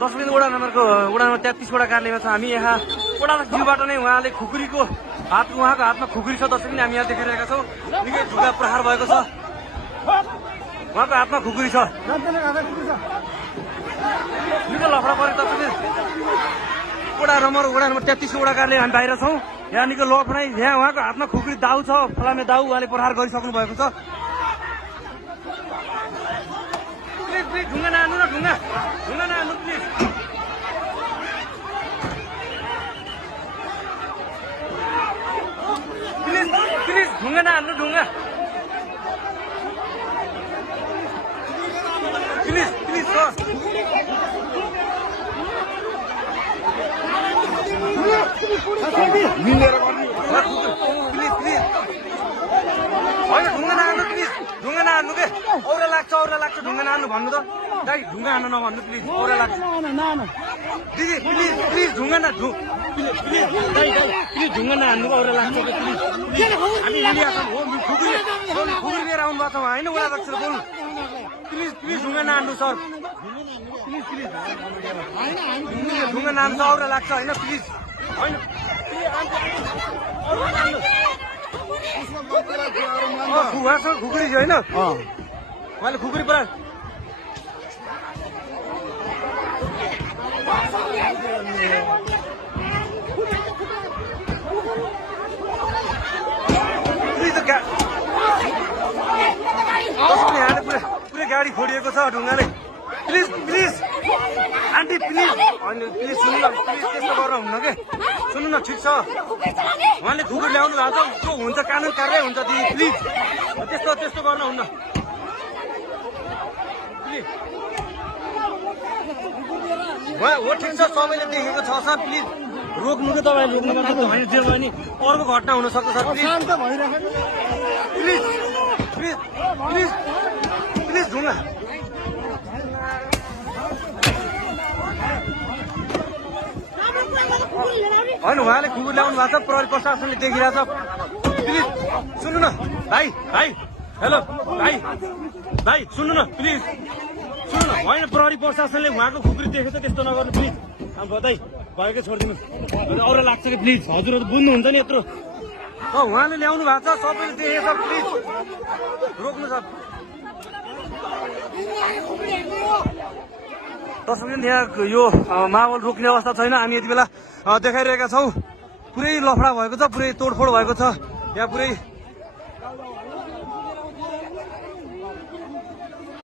10 वडा नम्बरको वडा नम्बर 33 वडा कार्यालयमा छ हामी। यहाँ वडा अध्यक्षज्यूबाट नै उहाँले खुकुरीको उहाँको हातमा खुकुरी छ। दर्शक पनि हामी यहाँ देखिरहेका छौँ। निकै झुका प्रहार भएको छ। उहाँको हातमा खुकुरी छ। निकै लफडा पऱ्यो। दर्शक वडा नम्बर 33 वडा कार्यालय हामी बाहिर छौँ। यहाँ निकै लफडा। यहाँ उहाँको हातमा खुकुरी दाउ छ, फलामे दाउ। उहाँले प्रहार गरिसक्नु भएको छ। प्लिज ढुङ्गा नहाल्नु न, ढुङ्गा नहाल्नु प्लिज। प्लिज ढुङ्गा नहाल्नु, ढुङ्गा प्लिज सर। मिलेर गर्नु प्लिज होइन। ढुङ्गा नहाल्नु प्लिज, ढुङ्गा नहाल्नु के औरा लाग्छ ढुङ्गा नहाल्नु भन्नु त दाइ। ढुङ्गा हाल्नु नभन्नु प्लिज, औरा लाग्छ। दिदी प्लिज ढुङ्गा प्लिज ढुङ्गा नहाल्नु औरा लाग्छ कि प्लिज। हामी हिँडिरहेको छौँ। खुकुरी लिएर आउनु भएको छ होइन। औरा लाग्छ बोल्नु प्लिज ढुङ्गा नहाल्नु सर। प्लिज ढुङ्गा नहाल्नु त औरा लाग्छ होइन। प्लिज होइन उहाँसँग खुकुरी थियो होइन। उहाँले खुकुरी पुरा पुरै गाडी फोडिएको छ ढुङ्गाले। प्लिज आन्टी प्लिज होइन प्लिज सुन्नु न, प्लिज त्यस्तो गर्न हुन्न के। सुन्नु न ठिक छ। उहाँले खुकुरी ल्याउनु भएको छ, त्यो हुन्छ कानुन कारवाही हुन्छ दिदी। प्लिज त्यस्तो गर्न हुन्न प्लिज। हो ठिक छ, सबैले देखेको छ सर। प्लिज रोक्नु कि तपाईँले रोक्नु पर्छ होइन। जेल भयो नि अर्को घटना हुनसक्छ सर। प्लिज ढुङ्गा होइन। उहाँले खुकुरी ल्याउनु भएको छ, प्रहरी प्रशासनले देखिरहेछ। प्लिज सुन्नु न भाइ हेलो भाइ सुन्नु न प्लिज सुन्नु न। होइन प्रहरी प्रशासनले उहाँको खुकुरी देखेछ, त्यस्तो नगर्नु प्लिज। दाइ भएकै छोडिदिनु, औरा लाग्छ कि प्लिज। हजुरहरू बुझ्नुहुन्छ नि यत्रो। उहाँले ल्याउनु भएको छ, सबैले देखेछ। प्लिज रोक्नु सर। दर्शक यहाँ यो माहौल रोक्ने अवस्था छैन। हामी यति बेला देखाइरहेका छौँ। पुरै लफडा भएको छ, पुरै तोडफोड भएको छ। यहाँ पुरै